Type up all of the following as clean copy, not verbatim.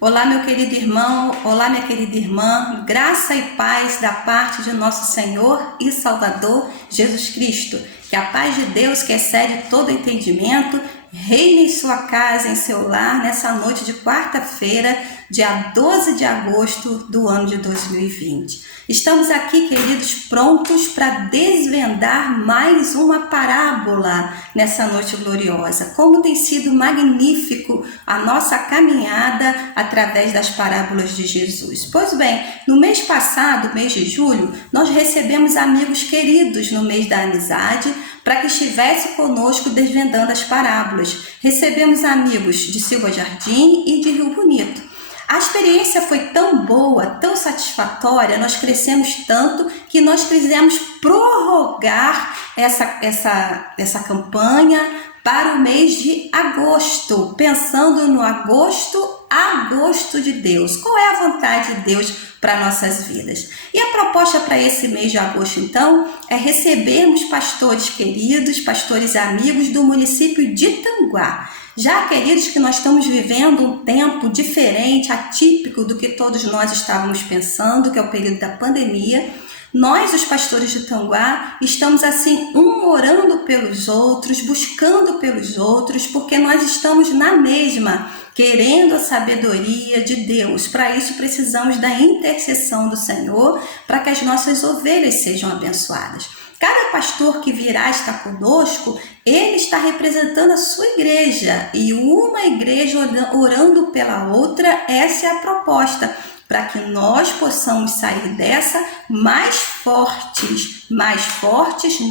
Olá, meu querido irmão, olá, minha querida irmã, graça e paz da parte de nosso Senhor e Salvador Jesus Cristo. Que a paz de Deus, que excede todo entendimento, reine em sua casa, em seu lar, nessa noite de quarta-feira, dia 12 de agosto do ano de 2020. Estamos aqui, queridos, prontos para desvendar mais uma parábola nessa noite gloriosa. Como tem sido magnífico a nossa caminhada através das parábolas de Jesus. Pois bem, no mês passado, mês de julho, nós recebemos amigos queridos no mês da amizade para que estivesse conosco desvendando as parábolas. Recebemos amigos de Silva Jardim e de Rio Bonito. A experiência foi tão boa, tão satisfatória, nós crescemos tanto que nós quisemos prorrogar essa campanha para o mês de agosto, pensando no agosto de Deus. Qual é a vontade de Deus para nossas vidas? E a proposta para esse mês de agosto, então, é recebermos pastores queridos, pastores amigos do município de Itanguá. Já, queridos, que nós estamos vivendo um tempo diferente, atípico do que todos nós estávamos pensando, que é o período da pandemia, nós, os pastores de Itanguá, estamos assim, orando pelos outros, buscando pelos outros, porque nós estamos na mesma, querendo a sabedoria de Deus. Para isso, precisamos da intercessão do Senhor, para que as nossas ovelhas sejam abençoadas. Cada pastor que virá estar conosco, ele está representando a sua igreja, e uma igreja orando pela outra, essa é a proposta, para que nós possamos sair dessa mais fortes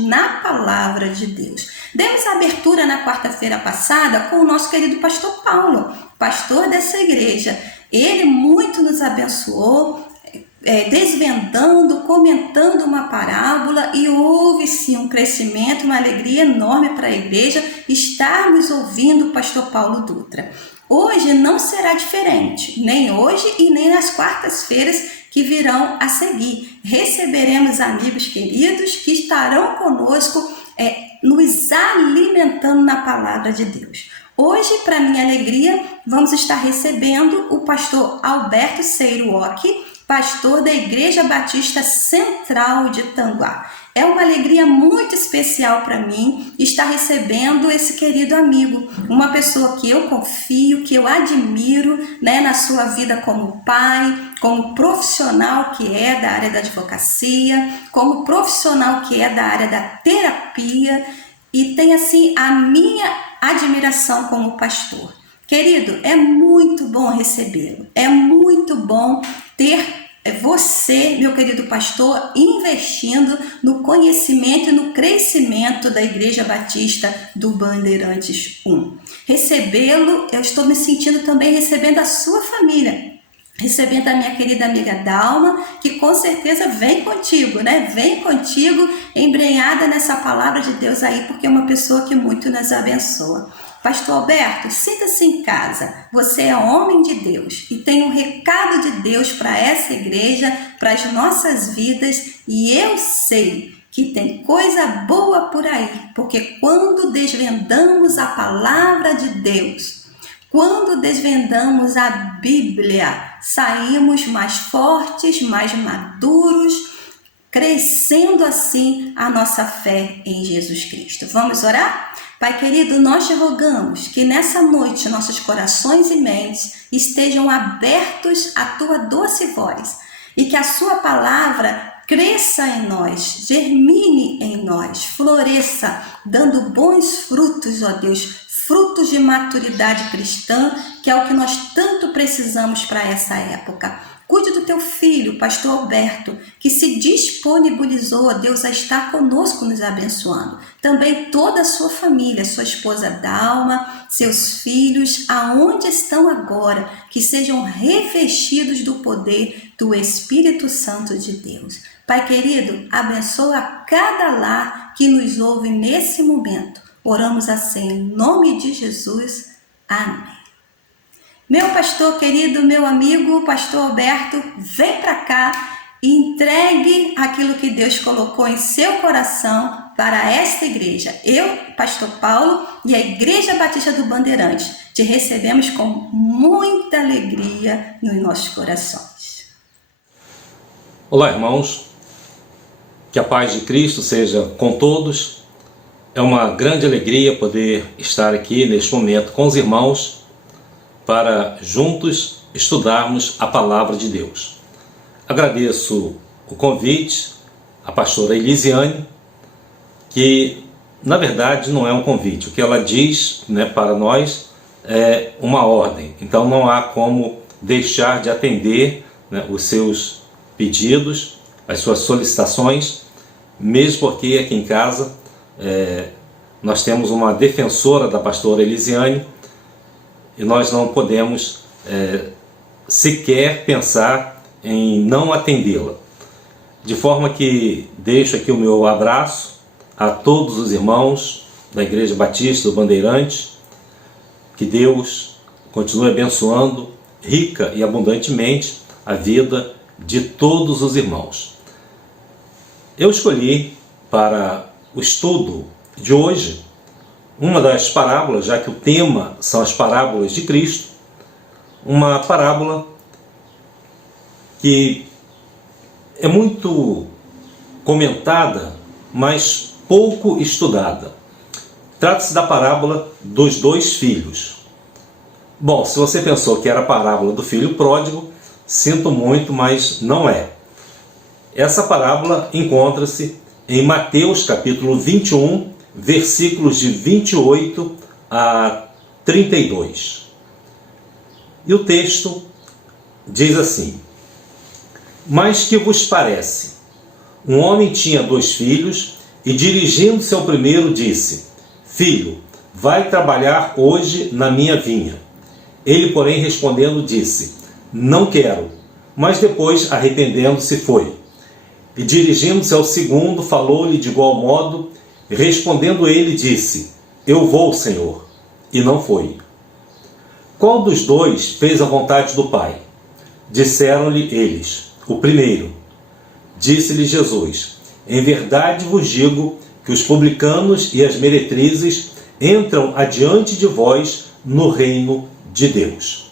na palavra de Deus. Demos abertura na quarta-feira passada com o nosso querido pastor Paulo, pastor dessa igreja. Ele muito nos abençoou, desvendando, comentando uma parábola, e houve sim um crescimento, uma alegria enorme para a igreja estarmos ouvindo o pastor Paulo Dutra. Hoje não será diferente, nem hoje e nem nas quartas-feiras que virão a seguir. Receberemos amigos queridos que estarão conosco, nos alimentando na palavra de Deus. Hoje, para minha alegria, vamos estar recebendo o pastor Alberto Seiruoki, pastor da Igreja Batista Central de Itanguá. É uma alegria muito especial para mim estar recebendo esse querido amigo, uma pessoa que eu confio, que eu admiro, na sua vida como pai, como profissional que é da área da advocacia, como profissional que é da área da terapia, e tem assim a minha admiração como pastor. Querido, é muito bom recebê-lo, é muito bom ter você, meu querido pastor, investindo no conhecimento e no crescimento da Igreja Batista do Bandeirantes 1. Recebê-lo, eu estou me sentindo também recebendo a sua família, recebendo a minha querida amiga Dalma, que com certeza vem contigo, Vem contigo, embrenhada nessa palavra de Deus aí, porque é uma pessoa que muito nos abençoa. Pastor Alberto, sinta-se em casa, você é homem de Deus e tem um recado de Deus para essa igreja, para as nossas vidas, e eu sei que tem coisa boa por aí, porque quando desvendamos a palavra de Deus, quando desvendamos a Bíblia, saímos mais fortes, mais maduros, crescendo assim a nossa fé em Jesus Cristo. Vamos orar? Pai querido, nós te rogamos que nessa noite nossos corações e mentes estejam abertos à tua doce voz e que a sua palavra cresça em nós, germine em nós, floresça, dando bons frutos, ó Deus, frutos de maturidade cristã, que é o que nós tanto precisamos para essa época. Cuide do teu filho, pastor Alberto, que se disponibilizou, ó Deus, a estar conosco nos abençoando. Também toda a sua família, sua esposa Dalma, seus filhos, aonde estão agora, que sejam revestidos do poder do Espírito Santo de Deus. Pai querido, abençoa cada lar que nos ouve nesse momento. Oramos assim em nome de Jesus. Amém. Meu pastor querido, meu amigo, pastor Alberto, vem para cá e entregue aquilo que Deus colocou em seu coração para esta igreja. Eu, Pastor Paulo e a Igreja Batista do Bandeirante, te recebemos com muita alegria nos nossos corações. Olá, irmãos. Que a paz de Cristo seja com todos. É uma grande alegria poder estar aqui neste momento com os irmãos para juntos estudarmos a palavra de Deus. Agradeço o convite à pastora Elisiane, que na verdade não é um convite. O que ela diz, para nós é uma ordem. Então não há como deixar de atender, os seus pedidos, as suas solicitações, mesmo porque aqui em casa nós temos uma defensora da pastora Elisiane e nós não podemos sequer pensar em não atendê-la. De forma que deixo aqui o meu abraço a todos os irmãos da Igreja Batista do Bandeirante. Que Deus continue abençoando rica e abundantemente a vida de todos os irmãos. Eu escolhi para o estudo de hoje uma das parábolas, já que o tema são as parábolas de Cristo, uma parábola que é muito comentada, mas pouco estudada. Trata-se da parábola dos dois filhos. Bom, se você pensou que era a parábola do filho pródigo, sinto muito, mas não é. Essa parábola encontra-se em Mateus capítulo 21, versículos de 28 a 32. E o texto diz assim: Mas que vos parece? Um homem tinha 2 filhos e, dirigindo-se ao primeiro, disse: Filho, vai trabalhar hoje na minha vinha. Ele, porém, respondendo, disse: Não quero. Mas depois, arrependendo-se, foi. E dirigindo-se ao segundo, falou-lhe de igual modo, e respondendo ele, disse: Eu vou, Senhor. E não foi. Qual dos 2 fez a vontade do Pai? Disseram-lhe eles: O primeiro. Disse-lhe Jesus: Em verdade vos digo que os publicanos e as meretrizes entram adiante de vós no reino de Deus.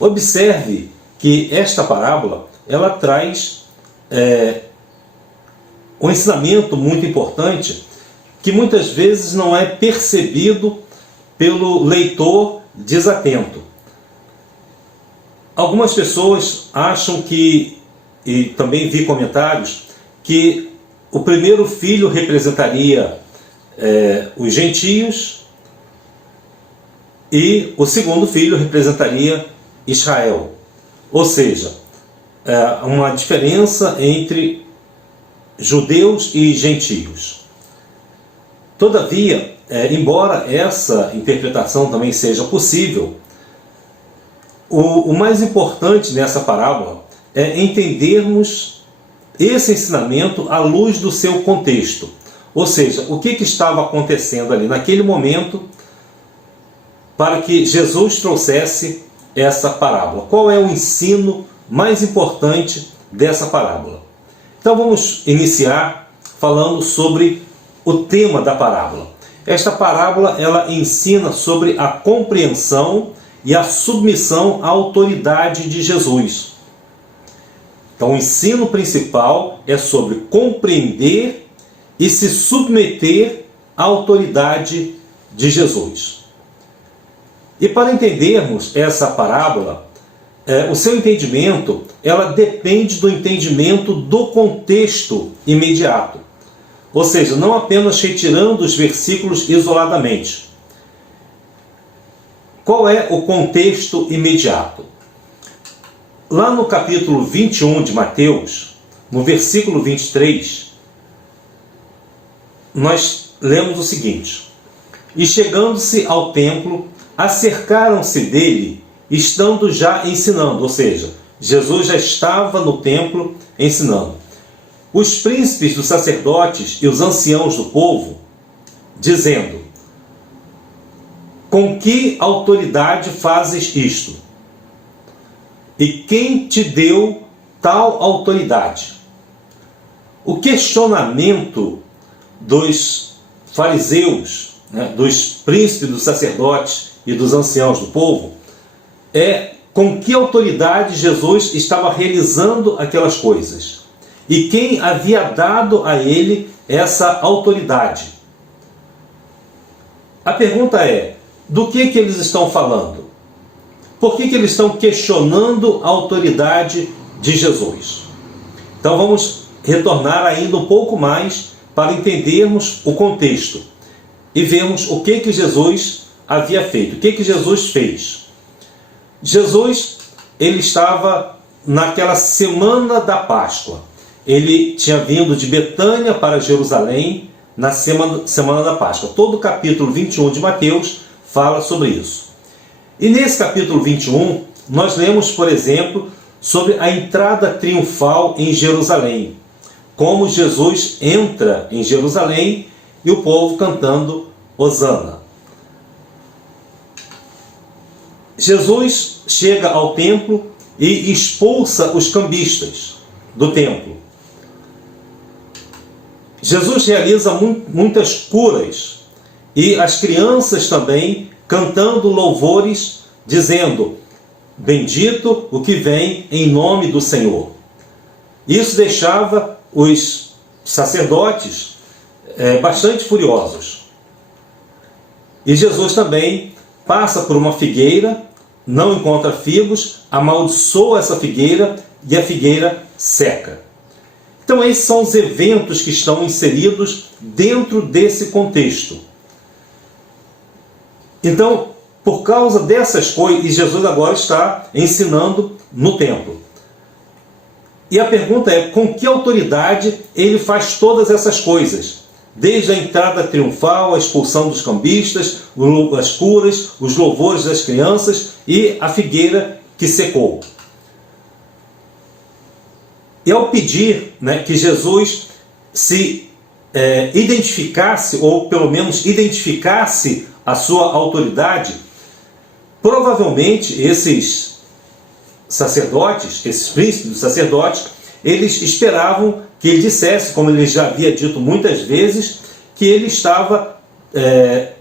Observe que esta parábola, ela traz um ensinamento muito importante que muitas vezes não é percebido pelo leitor desatento. Algumas pessoas acham que, e também vi comentários, que o primeiro filho representaria os gentios e o segundo filho representaria Israel. Ou seja, uma diferença entre judeus e gentios. Todavia, embora essa interpretação também seja possível, o mais importante nessa parábola é entendermos esse ensinamento à luz do seu contexto. Ou seja, o que estava acontecendo ali naquele momento para que Jesus trouxesse essa parábola. Qual é o ensino mais importante dessa parábola? Então vamos iniciar falando sobre o tema da parábola. Esta parábola, ela ensina sobre a compreensão e a submissão à autoridade de Jesus. Então o ensino principal é sobre compreender e se submeter à autoridade de Jesus. E para entendermos essa parábola, o seu entendimento, ela depende do entendimento do contexto imediato. Ou seja, não apenas retirando os versículos isoladamente. Qual é o contexto imediato? Lá no capítulo 21 de Mateus, no versículo 23, nós lemos o seguinte: E chegando-se ao templo, acercaram-se dele, estando já ensinando. Ou seja, Jesus já estava no templo ensinando. Os príncipes dos sacerdotes e os anciãos do povo, dizendo: Com que autoridade fazes isto? E quem te deu tal autoridade? O questionamento dos fariseus, né, dos príncipes, dos sacerdotes e dos anciãos do povo, é com que autoridade Jesus estava realizando aquelas coisas e quem havia dado a ele essa autoridade. A pergunta é, do que eles estão falando? Por que eles estão questionando a autoridade de Jesus? Então vamos retornar ainda um pouco mais para entendermos o contexto e vermos o que Jesus havia feito, o que Jesus fez. Jesus, ele estava naquela semana da Páscoa. Ele tinha vindo de Betânia para Jerusalém na semana da Páscoa. Todo o capítulo 21 de Mateus fala sobre isso. E nesse capítulo 21, nós lemos, por exemplo, sobre a entrada triunfal em Jerusalém. Como Jesus entra em Jerusalém e o povo cantando Hosana. Jesus chega ao templo e expulsa os cambistas do templo. Jesus realiza muitas curas e as crianças também cantando louvores, dizendo: bendito o que vem em nome do Senhor. Isso deixava os sacerdotes bastante furiosos. E Jesus também passa por uma figueira, não encontra figos, amaldiçoa essa figueira e a figueira seca. Então esses são os eventos que estão inseridos dentro desse contexto. Então, por causa dessas coisas, Jesus agora está ensinando no templo. E a pergunta é, com que autoridade ele faz todas essas coisas? Desde a entrada triunfal, a expulsão dos cambistas, as curas, os louvores das crianças e a figueira que secou. E ao pedir, né, que Jesus se identificasse, ou pelo menos identificasse a sua autoridade, provavelmente esses sacerdotes, esses príncipes dos sacerdotes, eles esperavam que ele dissesse, como ele já havia dito muitas vezes, que ele estava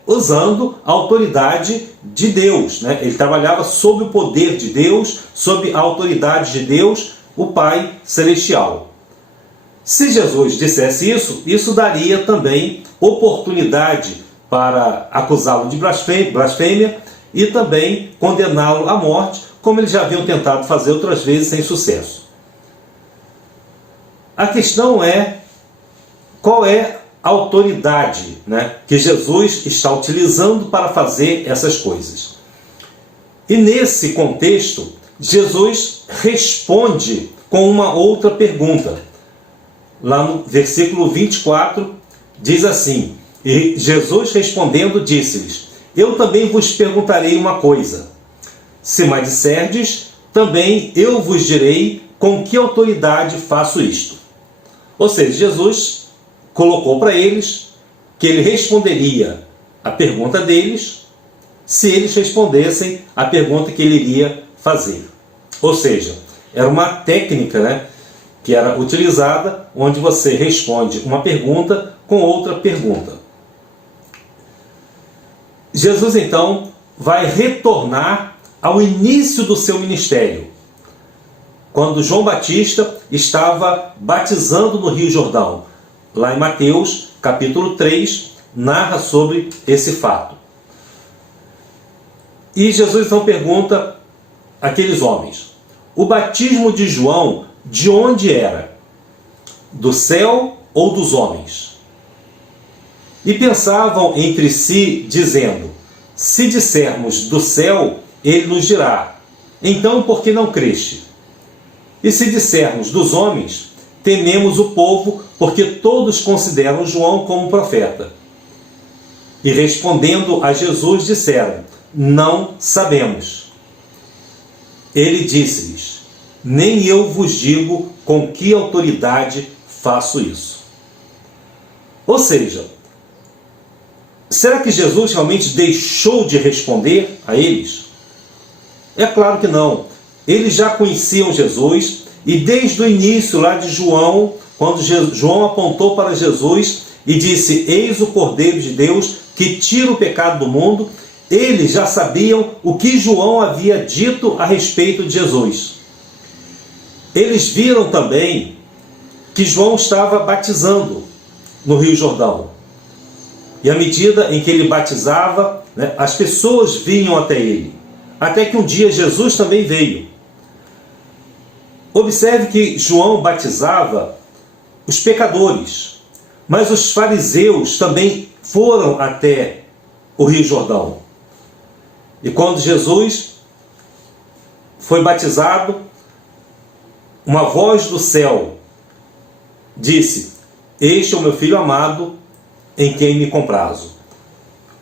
usando a autoridade de Deus, né? Ele trabalhava sob o poder de Deus, sob a autoridade de Deus, o Pai Celestial. Se Jesus dissesse isso, isso daria também oportunidade para acusá-lo de blasfêmia e também condená-lo à morte, como eles já haviam tentado fazer outras vezes sem sucesso. A questão é, qual é a autoridade, né, que Jesus está utilizando para fazer essas coisas? E nesse contexto, Jesus responde com uma outra pergunta. Lá no versículo 24, diz assim: e Jesus respondendo disse-lhes: eu também vos perguntarei uma coisa. Se mais disserdes, também eu vos direi com que autoridade faço isto. Ou seja, Jesus colocou para eles que ele responderia a pergunta deles se eles respondessem a pergunta que ele iria fazer. Ou seja, era uma técnica, né, que era utilizada, onde você responde uma pergunta com outra pergunta. Jesus então vai retornar ao início do seu ministério, quando João Batista estava batizando no Rio Jordão. Lá em Mateus, capítulo 3, narra sobre esse fato. E Jesus então pergunta àqueles homens: o batismo de João, de onde era? Do céu ou dos homens? E pensavam entre si, dizendo: se dissermos do céu, ele nos dirá: então por que não creste? E se dissermos dos homens, tememos o povo, porque todos consideram João como profeta. E respondendo a Jesus, disseram: não sabemos. Ele disse-lhes: nem eu vos digo com que autoridade faço isso. Ou seja, será que Jesus realmente deixou de responder a eles? É claro que não. Eles já conheciam Jesus e desde o início lá de João, quando João apontou para Jesus, e disse: eis o Cordeiro de Deus que tira o pecado do mundo. Eles já sabiam o que João havia dito a respeito de Jesus. Eles viram também que João estava batizando no Rio Jordão. E à medida em que ele batizava, as pessoas vinham até ele. Até que um dia Jesus também veio. Observe que João batizava os pecadores, mas os fariseus também foram até o Rio Jordão. E quando Jesus foi batizado, uma voz do céu disse: este é o meu filho amado, em quem me comprazo.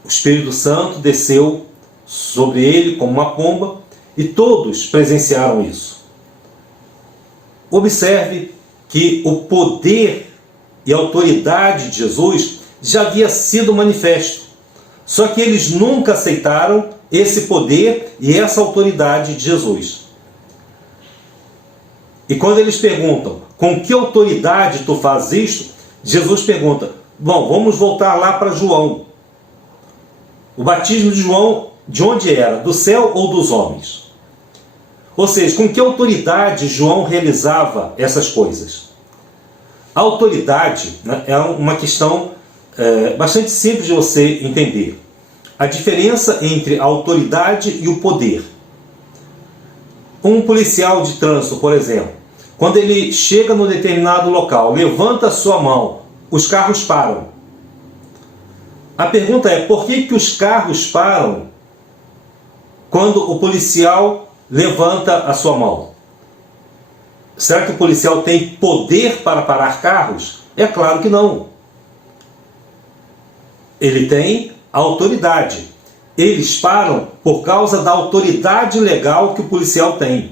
O Espírito Santo desceu sobre ele como uma pomba e todos presenciaram isso. Observe que o poder e a autoridade de Jesus já havia sido manifesto. Só que eles nunca aceitaram esse poder e essa autoridade de Jesus. E quando eles perguntam: com que autoridade tu fazes isto? Jesus pergunta: bom, vamos voltar lá para João. O batismo de João, de onde era? Do céu ou dos homens? Ou seja, com que autoridade João realizava essas coisas? A autoridade, é uma questão bastante simples de você entender. A diferença entre a autoridade e o poder. Um policial de trânsito, por exemplo, quando ele chega num determinado local, levanta a sua mão, os carros param. A pergunta é: por que os carros param quando o policial levanta a sua mão? Será que o policial tem poder para parar carros? É claro que não. Ele tem autoridade. Eles param por causa da autoridade legal que o policial tem.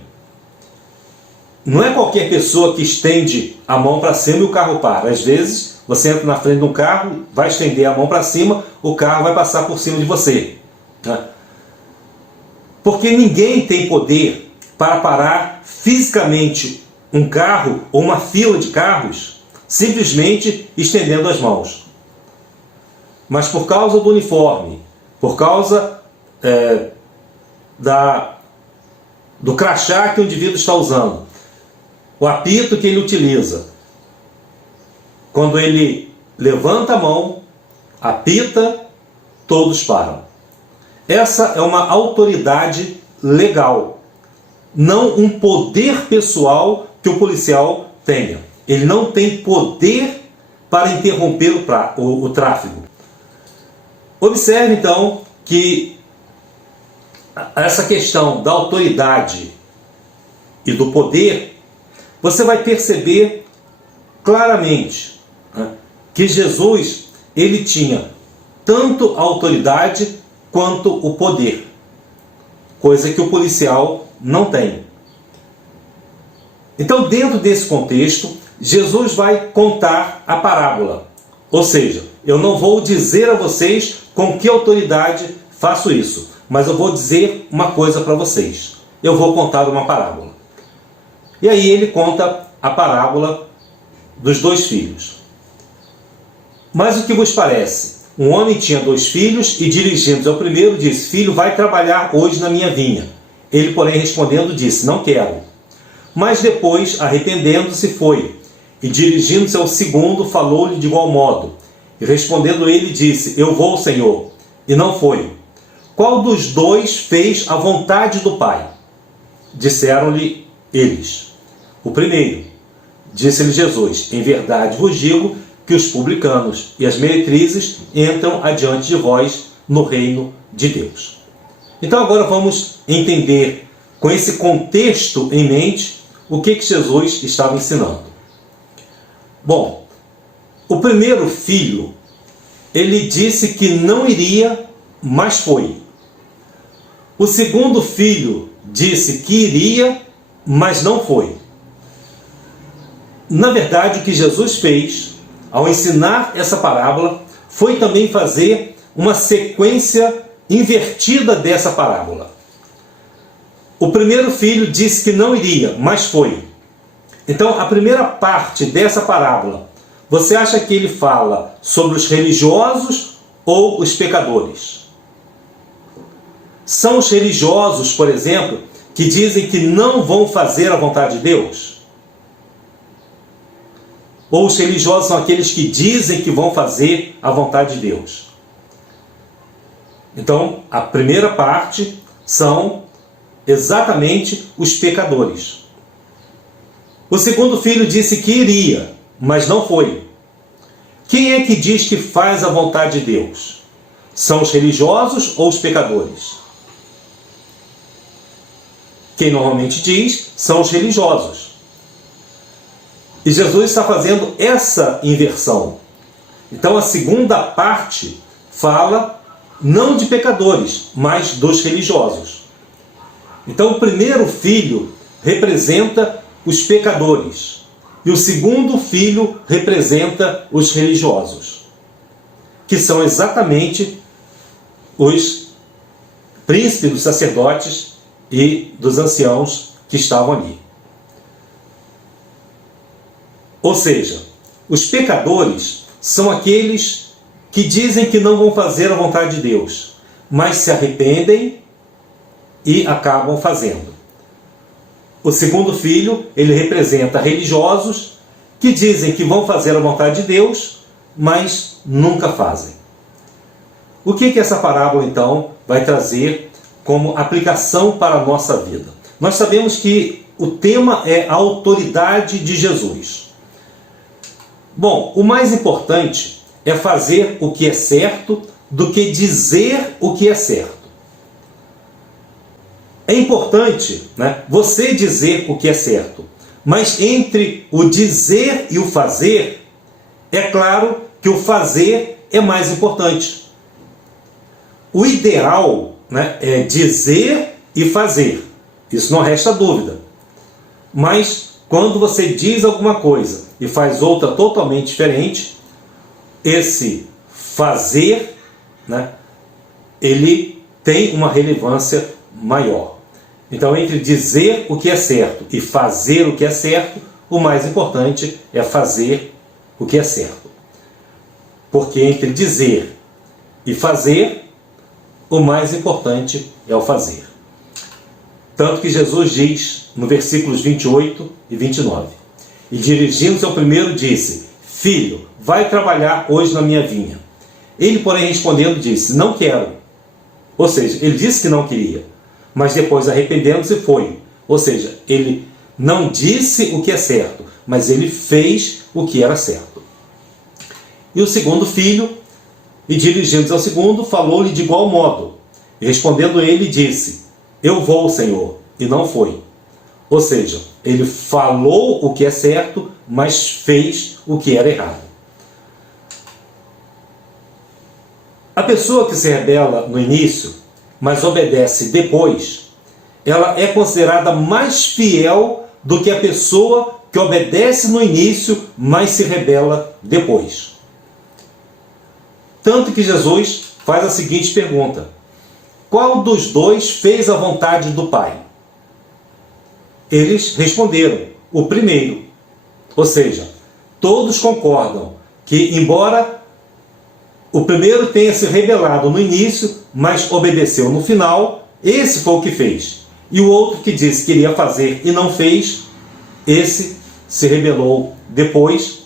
Não é qualquer pessoa que estende a mão para cima e o carro para. Às vezes, você entra na frente de um carro, vai estender a mão para cima, o carro vai passar por cima de você. Porque ninguém tem poder para parar fisicamente um carro ou uma fila de carros simplesmente estendendo as mãos. Mas por causa do uniforme, por causa do crachá que o indivíduo está usando, o apito que ele utiliza, quando ele levanta a mão, apita, todos param. Essa é uma autoridade legal, não um poder pessoal que o policial tenha. Ele não tem poder para interromper o tráfego. Observe então que essa questão da autoridade e do poder, você vai perceber claramente que Jesus, ele tinha tanto a autoridade quanto o poder, coisa que o policial não tem. Então, dentro desse contexto, Jesus vai contar a parábola. Ou seja, eu não vou dizer a vocês com que autoridade faço isso, mas eu vou dizer uma coisa para vocês. Eu vou contar uma parábola. E aí ele conta a parábola dos 2 filhos. Mas o que vos parece? Um homem tinha 2 filhos e, dirigindo-se ao primeiro, disse: filho, vai trabalhar hoje na minha vinha. Ele, porém, respondendo, disse: não quero. Mas depois, arrependendo-se, foi. E dirigindo-se ao segundo, falou-lhe de igual modo. E respondendo ele, disse: eu vou, Senhor. E não foi. Qual dos 2 fez a vontade do Pai? Disseram-lhe eles: o primeiro. Disse-lhe Jesus: em verdade vos digo que os publicanos e as meretrizes entram adiante de vós no reino de Deus. Então agora vamos entender, com esse contexto em mente, o que Jesus estava ensinando. Bom, o primeiro filho, ele disse que não iria, mas foi. O segundo filho disse que iria, mas não foi. Na verdade, o que Jesus fez, ao ensinar essa parábola, foi também fazer uma sequência invertida dessa parábola. O primeiro filho disse que não iria, mas foi. Então, a primeira parte dessa parábola você acha que ele fala sobre os religiosos ou os pecadores? São os religiosos, por exemplo, que dizem que não vão fazer a vontade de Deus? Ou os religiosos são aqueles que dizem que vão fazer a vontade de Deus? Então, a primeira parte são exatamente os pecadores. O segundo filho disse que iria, mas não foi. Quem é que diz que faz a vontade de Deus? São os religiosos ou os pecadores? Quem normalmente diz são os religiosos. E Jesus está fazendo essa inversão. Então a segunda parte fala não de pecadores, mas dos religiosos. Então o primeiro filho representa os pecadores e o segundo filho representa os religiosos, que são exatamente os príncipes dos sacerdotes e dos anciãos que estavam ali. Ou seja, os pecadores são aqueles que dizem que não vão fazer a vontade de Deus, mas se arrependem e acabam fazendo. O segundo filho, ele representa religiosos que dizem que vão fazer a vontade de Deus, mas nunca fazem. O que essa parábola, então, vai trazer como aplicação para a nossa vida? Nós sabemos que o tema é a autoridade de Jesus. Bom, o mais importante é fazer o que é certo do que dizer o que é certo. É importante, né, você dizer o que é certo, mas entre o dizer e o fazer, é claro que o fazer é mais importante. O ideal, né, é dizer e fazer, isso não resta dúvida. Mas quando você diz alguma coisa e faz outra totalmente diferente, esse fazer, né, ele tem uma relevância maior. Então, entre dizer o que é certo e fazer o que é certo, o mais importante é fazer o que é certo. Porque entre dizer e fazer, o mais importante é o fazer. Tanto que Jesus diz no versículos 28 e 29, e dirigindo-se ao primeiro disse: Filho, vai trabalhar hoje na minha vinha. Ele, porém, respondendo, disse: Não quero. Ou seja, ele disse que não queria, mas depois, arrependendo-se, foi. Ou seja, ele não disse o que é certo, mas ele fez o que era certo. E o segundo filho, e dirigindo-se ao segundo, falou-lhe de igual modo. E respondendo ele, disse: Eu vou, Senhor, e não foi. Ou seja, ele falou o que é certo, mas fez o que era errado. A pessoa que se rebela no início, mas obedece depois, ela é considerada mais fiel do que a pessoa que obedece no início, mas se rebela depois. Tanto que Jesus faz a seguinte pergunta: qual dos dois fez a vontade do Pai? Eles responderam: o primeiro. Ou seja, todos concordam que, embora o primeiro tenha se rebelado no início, mas obedeceu no final, esse foi o que fez. E o outro que disse que iria fazer e não fez, esse se rebelou depois.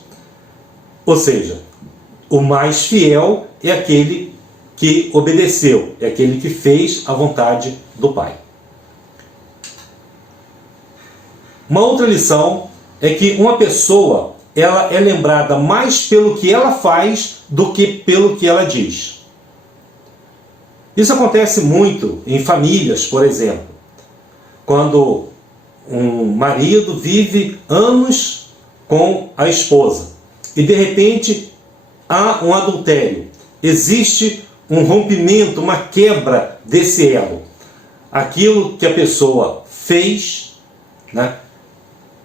Ou seja, o mais fiel é aquele que obedeceu, é aquele que fez a vontade do Pai. Uma outra lição é que uma pessoa, ela é lembrada mais pelo que ela faz do que pelo que ela diz. Isso acontece muito em famílias, por exemplo. Quando um marido vive anos com a esposa e de repente há um adultério. Existe um rompimento, uma quebra desse elo. Aquilo que a pessoa fez, né,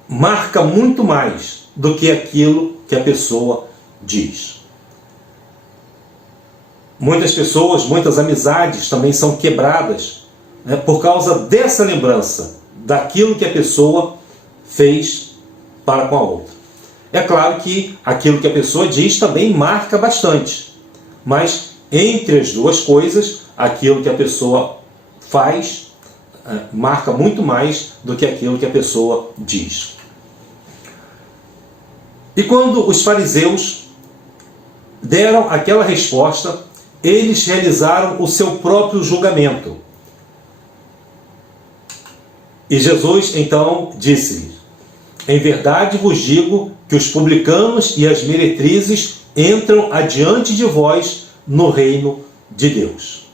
marca muito mais do que aquilo que a pessoa diz. Muitas pessoas, muitas amizades também são quebradas, né, por causa dessa lembrança daquilo que a pessoa fez para com a outra. É claro que aquilo que a pessoa diz também marca bastante, mas entre as duas coisas, aquilo que a pessoa faz marca muito mais do que aquilo que a pessoa diz. E quando os fariseus deram aquela resposta, eles realizaram o seu próprio julgamento. E Jesus então disse-lhes: em verdade vos digo que os publicanos e as meretrizes entram adiante de vós no reino de Deus.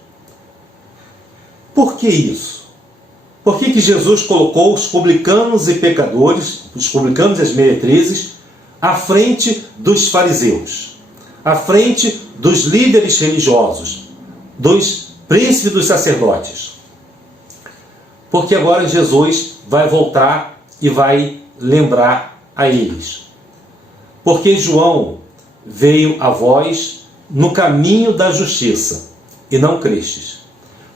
Por que isso? Por que Jesus colocou os publicanos e pecadores, os publicanos e as meretrizes, à frente dos fariseus, à frente dos líderes religiosos, dos príncipes dos sacerdotes? Porque agora Jesus vai voltar e vai lembrar a eles. Porque João veio a vós no caminho da justiça, e não crestes.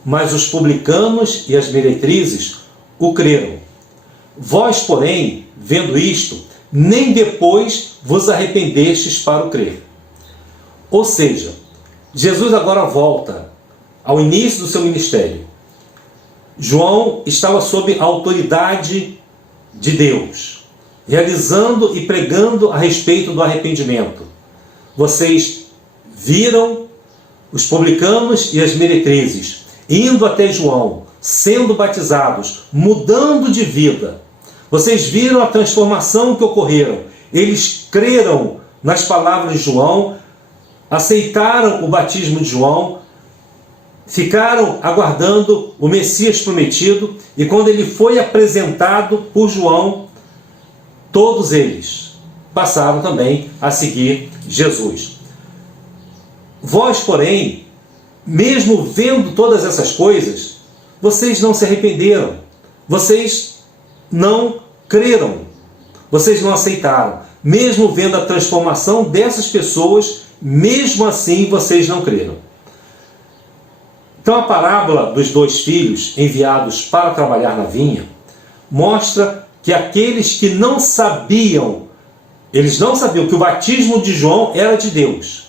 Mas os publicanos e as meretrizes o creram. Vós, porém, vendo isto, nem depois vos arrependestes para o crer. Ou seja, Jesus agora volta ao início do seu ministério. João estava sob a autoridade de Deus, realizando e pregando a respeito do arrependimento. Vocês viram os publicanos e as meretrizes indo até João, sendo batizados, mudando de vida. Vocês viram a transformação que ocorreram. Eles creram nas palavras de João, aceitaram o batismo de João, ficaram aguardando o Messias prometido, e quando ele foi apresentado por João, todos eles passaram também a seguir Jesus. Vós, porém, mesmo vendo todas essas coisas, vocês não se arrependeram, vocês não creram, vocês não aceitaram. Mesmo vendo a transformação dessas pessoas, mesmo assim vocês não creram. Então a parábola dos dois filhos enviados para trabalhar na vinha mostra que aqueles que não sabiam, eles não sabiam que o batismo de João era de Deus.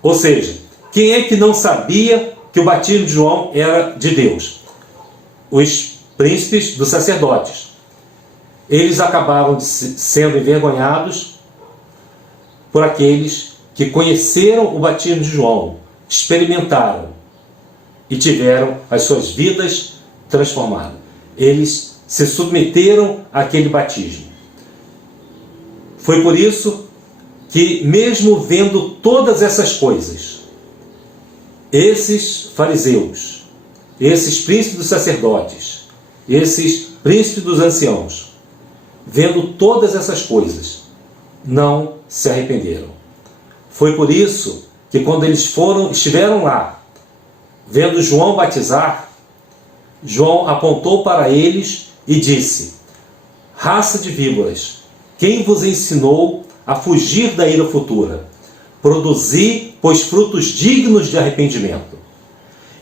Ou seja, quem é que não sabia que o batismo de João era de Deus? Os príncipes dos sacerdotes. Eles acabaram sendo envergonhados por aqueles que conheceram o batismo de João, experimentaram e tiveram as suas vidas transformadas. Eles se submeteram àquele batismo. Foi por isso que, mesmo vendo todas essas coisas, esses fariseus, esses príncipes dos sacerdotes, esses príncipes dos anciãos, vendo todas essas coisas, não se arrependeram. Foi por isso que quando eles estiveram lá, vendo João batizar, João apontou para eles e disse: raça de víboras, quem vos ensinou a fugir da ira futura? Produzi, pois, frutos dignos de arrependimento.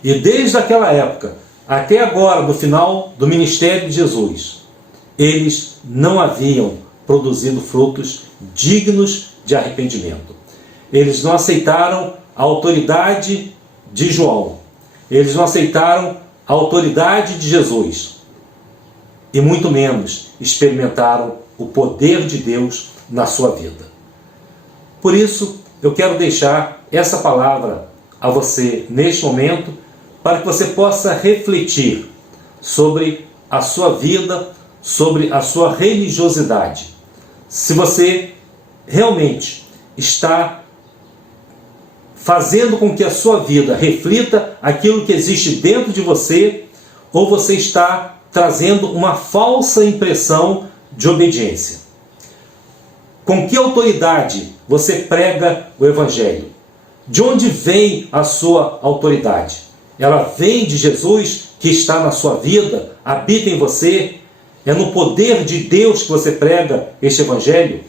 E desde aquela época até agora, no final do ministério de Jesus, eles não haviam produzido frutos dignos de arrependimento. Eles não aceitaram a autoridade de João. Eles não aceitaram a autoridade de Jesus. E muito menos experimentaram o poder de Deus na sua vida. Por isso, eu quero deixar essa palavra a você neste momento, para que você possa refletir sobre a sua vida, sobre a sua religiosidade. Se você realmente está fazendo com que a sua vida reflita aquilo que existe dentro de você, ou você está trazendo uma falsa impressão de obediência. Com que autoridade você prega o Evangelho? De onde vem a sua autoridade? Ela vem de Jesus, que está na sua vida, habita em você? É no poder de Deus que você prega este Evangelho?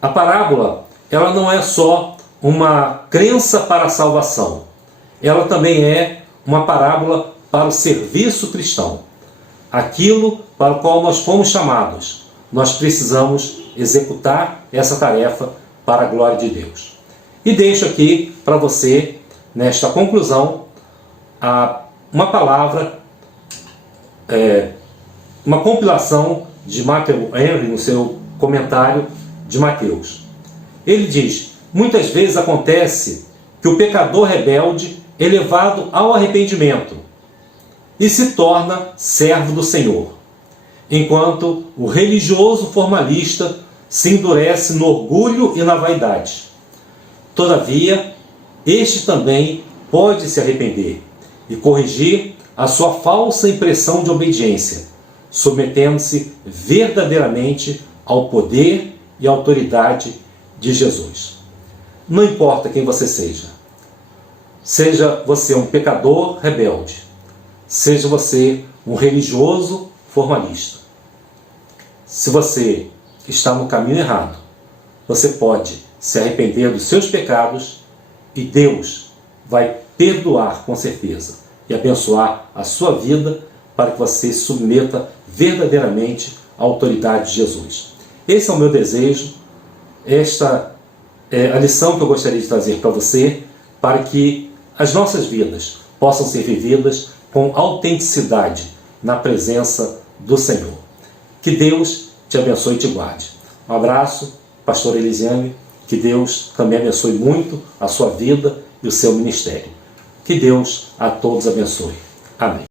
A parábola, ela não é só uma crença para a salvação. Ela também é uma parábola para o serviço cristão. Aquilo para o qual nós fomos chamados. nós precisamos executar essa tarefa para a glória de Deus. E deixo aqui para você, nesta conclusão, uma palavra, uma compilação de Matthew Henry no seu comentário de Mateus. Ele diz: muitas vezes acontece que o pecador rebelde é levado ao arrependimento e se torna servo do Senhor, enquanto o religioso formalista se endurece no orgulho e na vaidade. Todavia, este também pode se arrepender e corrigir a sua falsa impressão de obediência, submetendo-se verdadeiramente ao poder e autoridade de Jesus. Não importa quem você seja você um pecador rebelde, seja você um religioso formalista. Se você está no caminho errado, você pode se arrepender dos seus pecados e Deus vai perdoar com certeza e abençoar a sua vida para que você se submeta verdadeiramente à autoridade de Jesus. Esse é o meu desejo, esta é a lição que eu gostaria de trazer para você, para que as nossas vidas possam ser vividas com autenticidade na presença do Senhor. Que Deus te abençoe e te guarde. Um abraço, pastor Elisiane, que Deus também abençoe muito a sua vida e o seu ministério. Que Deus a todos abençoe. Amém.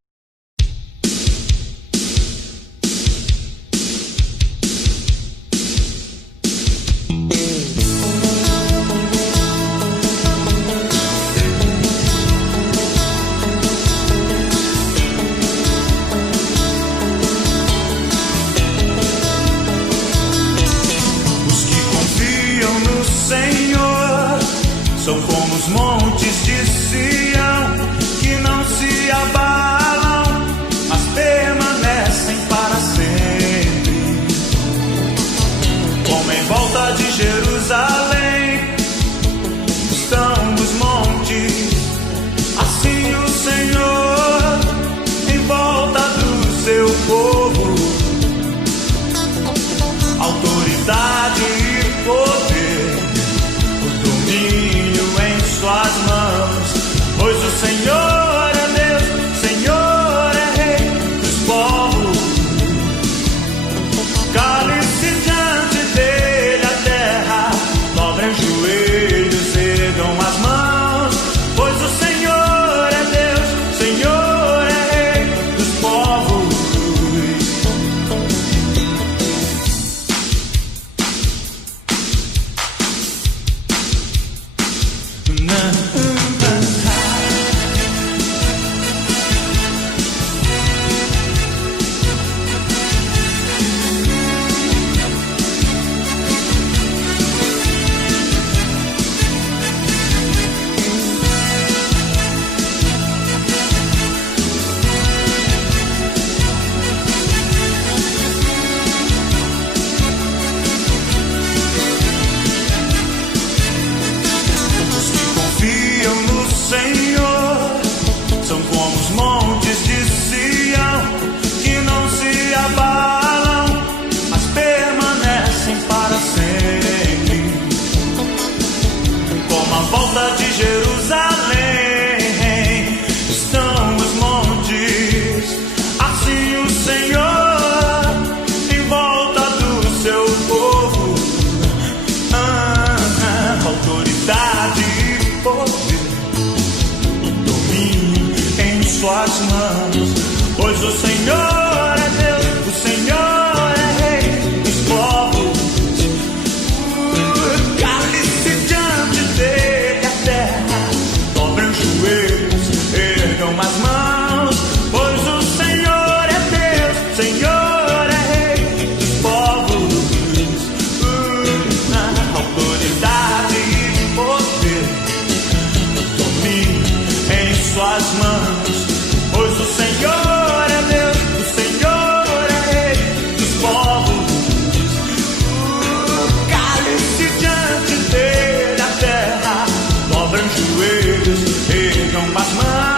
São como os montes de Sião, que não se abalam, mas permanecem para sempre. Como em volta de Jerusalém estão os montes, assim o Senhor em volta do seu povo. Autoridade e poder, suas mãos, pois o Senhor é Deus, Senhor é Rei dos povos. Cale-se diante dele a terra, dobrem os joelhos, ergam as mãos, pois o Senhor é Deus, Senhor é Rei dos povos. De Jerusalém estão os montes, assim o Senhor em volta do seu povo. Autoridade e poder, domínio em suas mãos, pois o Senhor é Deus, o Senhor é Rei dos povos. Cale-se diante dele, ergam as mãos, pois o Senhor é Deus, Senhor é Rei dos povos. Autoridade e poder, domínio em suas mãos, pois o Senhor é Deus, o Senhor é Rei dos povos. Cale-se diante dele a terra, dobrem os joelhos, ergam as mãos.